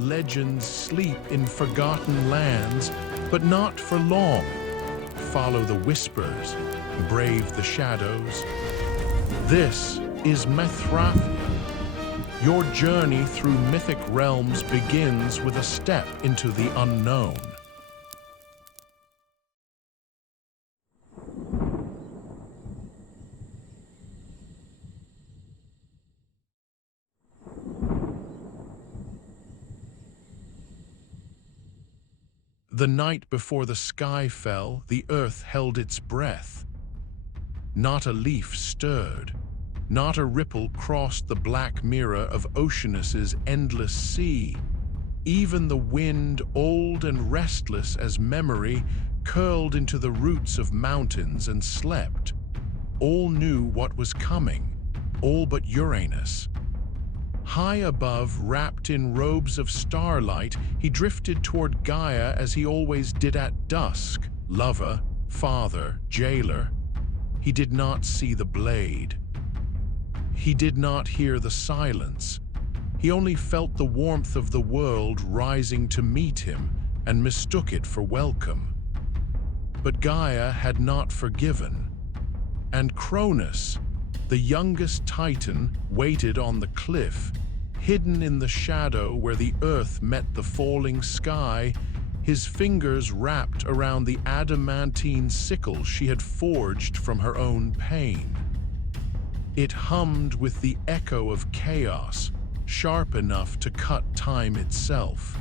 legends sleep in forgotten lands, but not for long. Follow the whispers, brave the shadows. This is Mythrathia. Your journey through mythic realms begins with a step into the unknown. The night before the sky fell, the earth held its breath. Not a leaf stirred. Not a ripple crossed the black mirror of Oceanus's endless sea. Even the wind, old and restless as memory, curled into the roots of mountains and slept. All knew what was coming, all but Uranus. High above, wrapped in robes of starlight, he drifted toward Gaia as he always did at dusk, lover, father, jailer. He did not see the blade. He did not hear the silence. He only felt the warmth of the world rising to meet him and mistook it for welcome. But Gaia had not forgiven. And Cronus, the youngest Titan, waited on the cliff, hidden in the shadow where the earth met the falling sky, his fingers wrapped around the adamantine sickle she had forged from her own pain. It hummed with the echo of chaos, sharp enough to cut time itself.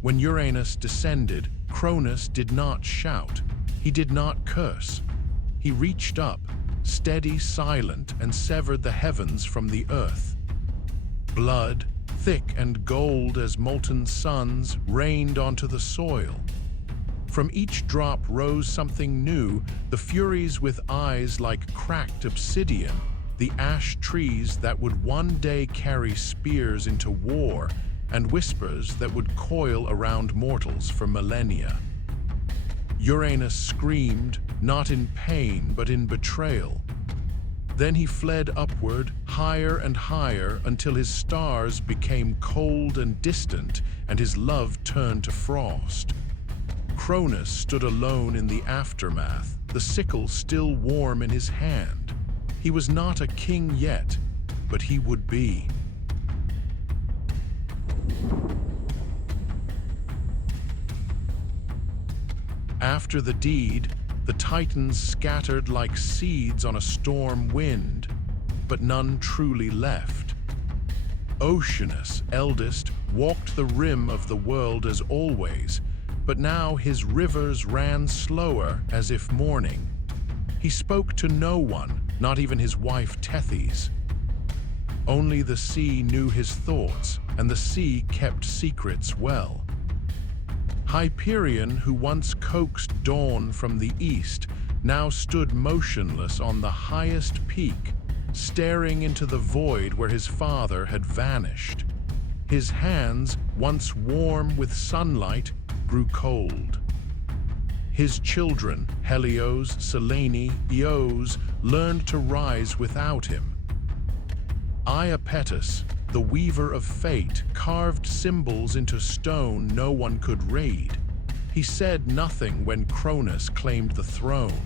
When Uranus descended, Cronus did not shout. He did not curse. He reached up, steady, silent, and severed the heavens from the earth. Blood, thick and gold as molten suns, rained onto the soil. From each drop rose something new, the Furies with eyes like cracked obsidian, the ash trees that would one day carry spears into war, and whispers that would coil around mortals for millennia. Uranus screamed, not in pain but in betrayal. Then he fled upward, higher and higher, until his stars became cold and distant and his love turned to frost. Cronus stood alone in the aftermath, the sickle still warm in his hand. He was not a king yet, but he would be. After the deed, the Titans scattered like seeds on a storm wind, but none truly left. Oceanus, eldest, walked the rim of the world as always, but now his rivers ran slower as if mourning. He spoke to no one, not even his wife Tethys. Only the sea knew his thoughts, and the sea kept secrets well. Hyperion, who once coaxed dawn from the east, now stood motionless on the highest peak, staring into the void where his father had vanished. His hands, once warm with sunlight, grew cold. His children, Helios, Selene, Eos, learned to rise without him. Iapetus, the weaver of fate, carved symbols into stone no one could raid. He said nothing when Cronus claimed the throne.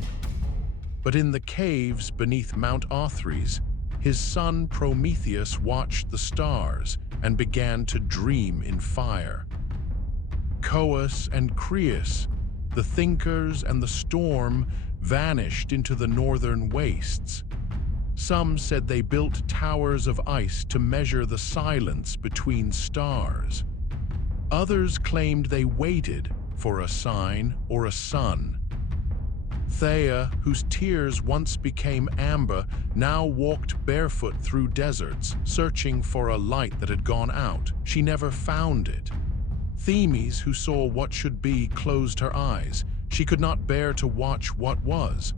But in the caves beneath Mount Olympus, his son Prometheus watched the stars and began to dream in fire. Kouretes and Crete, the thinkers and the storm, vanished into the northern wastes. Some said they built towers of ice to measure the silence between stars. Others claimed they waited for a sign or a sun. Rhea, whose tears once became amber, now walked barefoot through deserts, searching for a light that had gone out. She never found it. Themis, who saw what should be, closed her eyes. She could not bear to watch what was.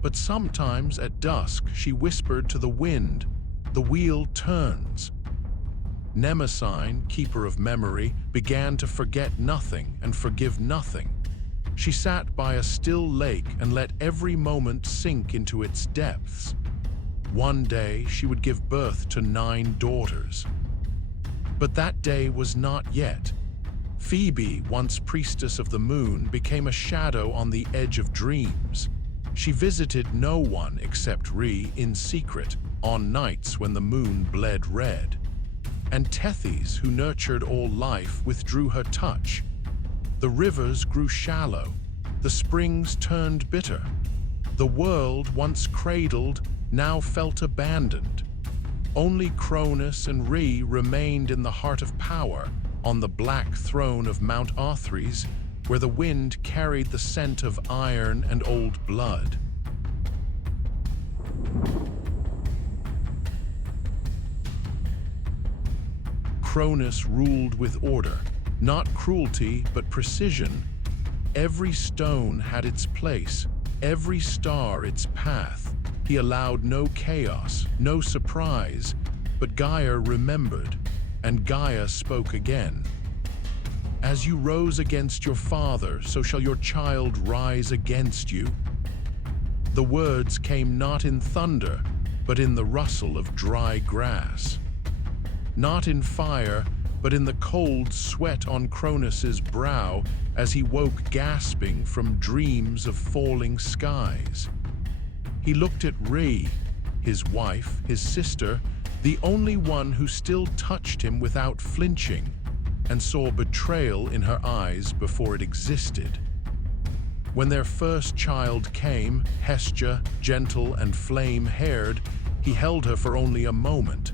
But sometimes at dusk she whispered to the wind, "The wheel turns." Mnemosyne, keeper of memory, began to forget nothing and forgive nothing. She sat by a still lake and let every moment sink into its depths. One day she would give birth to 9 daughters. But that day was not yet. Phoebe, once priestess of the moon, became a shadow on the edge of dreams. She visited no one except Rhea in secret on nights when the moon bled red. And Tethys, who nurtured all life, withdrew her touch. The rivers grew shallow. The springs turned bitter. The world, once cradled, now felt abandoned. Only Cronus and Rhea remained in the heart of power, on the black throne of Mount Olympus, where the wind carried the scent of iron and old blood. Cronus ruled with order, not cruelty but precision. Every stone had its place, every star its path. He allowed no chaos, no surprise, but Gaia remembered, and Gaia spoke again. As you rose against your father, so shall your child rise against you. The words came not in thunder, but in the rustle of dry grass. Not in fire, but in the cold sweat on Cronus's brow as he woke gasping from dreams of falling skies. He looked at Rhea, his wife, his sister, the only one who still touched him without flinching, and saw betrayal in her eyes before it existed. When their first child came, Hestia, gentle and flame-haired, he held her for only a moment.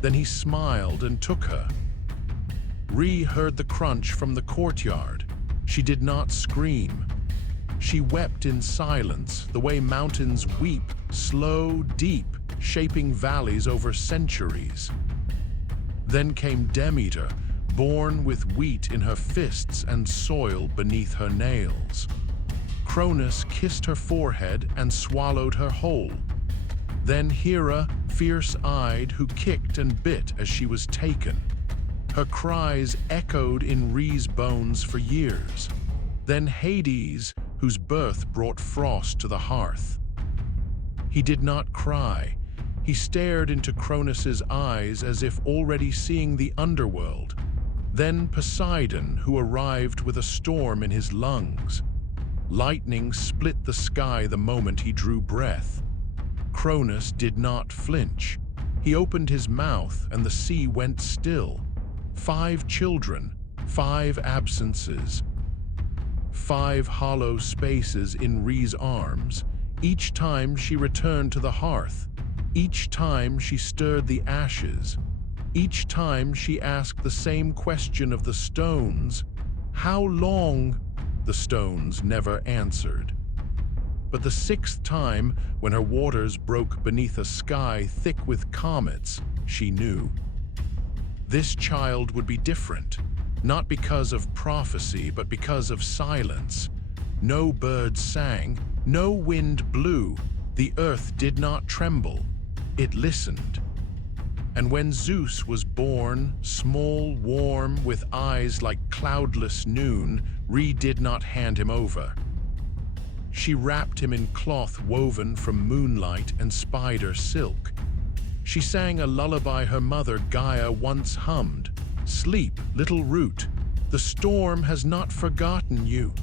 Then he smiled and took her. Rhea heard the crunch from the courtyard. She did not scream. She wept in silence, the way mountains weep, slow, deep, shaping valleys over centuries. Then came Demeter, born with wheat in her fists and soil beneath her nails. Cronus kissed her forehead and swallowed her whole. Then Hera, fierce-eyed, who kicked and bit as she was taken. Her cries echoed in Rhea's bones for years. Then Hades, whose birth brought frost to the hearth. He did not cry. He stared into Cronus's eyes as if already seeing the underworld. Then Poseidon, who arrived with a storm in his lungs. Lightning split the sky the moment he drew breath. Cronus did not flinch. He opened his mouth and the sea went still. 5 children, 5 absences. 5 hollow spaces in Rhea's arms. Each time she returned to the hearth. Each time she stirred the ashes. Each time she asked the same question of the stones. How long? The stones never answered. But the 6th time, when her waters broke beneath a sky thick with comets, she knew. This child would be different, not because of prophecy, but because of silence. No bird sang, no wind blew, the earth did not tremble, it listened. And when Zeus was born, small, warm, with eyes like cloudless noon, Rhea did not hand him over. She wrapped him in cloth woven from moonlight and spider silk. She sang a lullaby her mother Gaia once hummed. Sleep, little root, the storm has not forgotten you.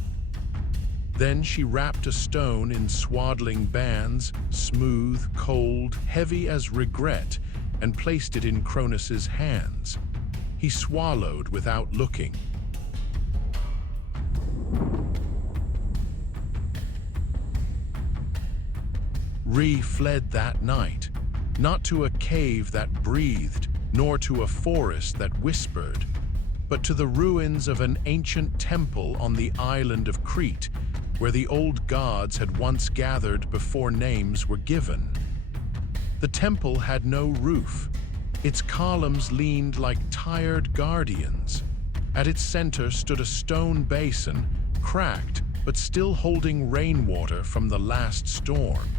Then she wrapped a stone in swaddling bands, smooth, cold, heavy as regret, and placed it in Cronus's hands. He swallowed without looking. Rhea fled that night, not to a cave that breathed, nor to a forest that whispered, but to the ruins of an ancient temple on the island of Crete, where the old gods had once gathered before names were given. The temple had no roof. Its columns leaned like tired guardians. At its center stood a stone basin, cracked but still holding rainwater from the last storm.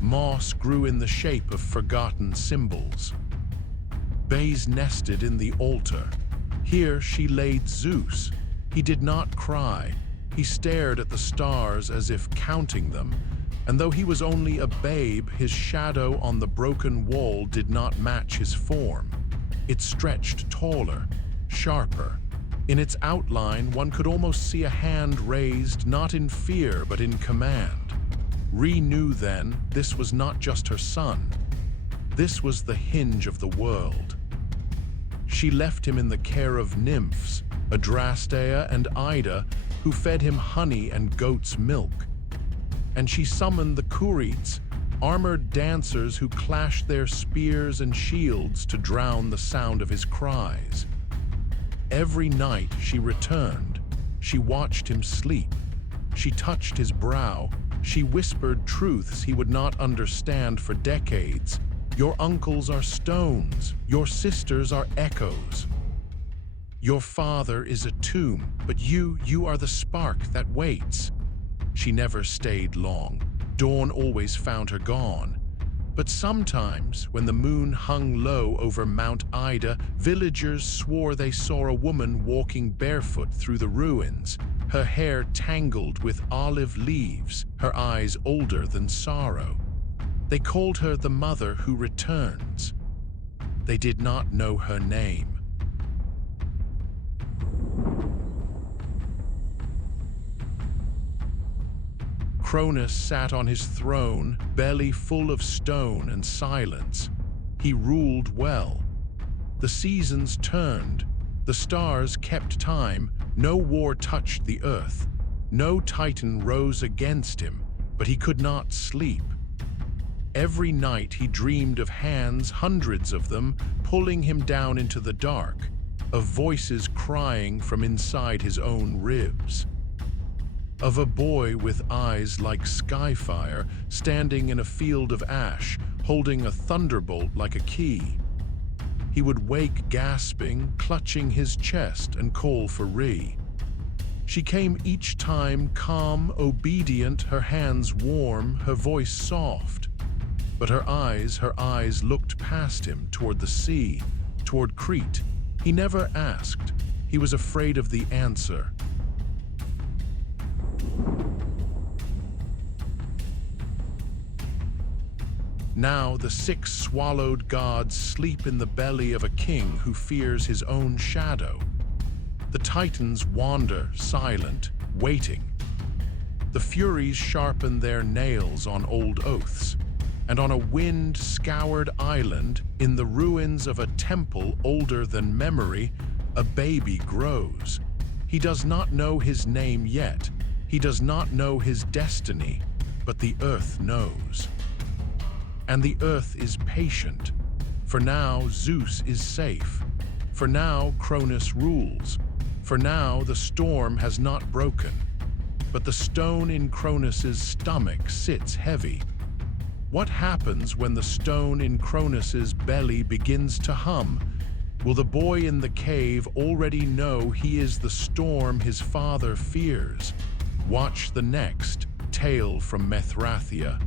Moss grew in the shape of forgotten symbols. Bays nested in the altar. Here she laid Zeus. He did not cry. He stared at the stars as if counting them, and though he was only a babe, his shadow on the broken wall did not match his form. It stretched taller, sharper. In its outline, one could almost see a hand raised, not in fear, but in command. Rhea knew then this was not just her son. This was the hinge of the world. She left him in the care of nymphs, Adrasteia and Ida, who fed him honey and goat's milk. And she summoned the Kouretes, armored dancers who clashed their spears and shields to drown the sound of his cries. Every night she returned. She watched him sleep. She touched his brow. She whispered truths he would not understand for decades. Your uncles are stones. Your sisters are echoes. Your father is a tomb, but you are the spark that waits. She never stayed long. Dawn always found her gone. But sometimes, when the moon hung low over Mount Ida, villagers swore they saw a woman walking barefoot through the ruins, her hair tangled with olive leaves, her eyes older than sorrow. They called her the Mother Who Returns. They did not know her name. Cronus sat on his throne, belly full of stone and silence. He ruled well. The seasons turned. The stars kept time. No war touched the earth. No titan rose against him, but he could not sleep. Every night he dreamed of hands, hundreds of them, pulling him down into the dark, of voices crying from inside his own ribs. Of a boy with eyes like skyfire, standing in a field of ash, holding a thunderbolt like a key. He would wake gasping, clutching his chest, and call for Rhea. She came each time, calm, obedient, her hands warm, her voice soft. But her eyes looked past him, toward the sea, toward Crete. He never asked. He was afraid of the answer. Now the 6 swallowed gods sleep in the belly of a king who fears his own shadow. The Titans wander, silent, waiting. The Furies sharpen their nails on old oaths, and on a wind-scoured island, in the ruins of a temple older than memory, a baby grows. He does not know his name yet. He does not know his destiny, but the earth knows. And the earth is patient. For now, Zeus is safe. For now, Cronus rules. For now, the storm has not broken. But the stone in Cronus's stomach sits heavy. What happens when the stone in Cronus's belly begins to hum? Will the boy in the cave already know he is the storm his father fears? Watch the next tale from Mythrathia.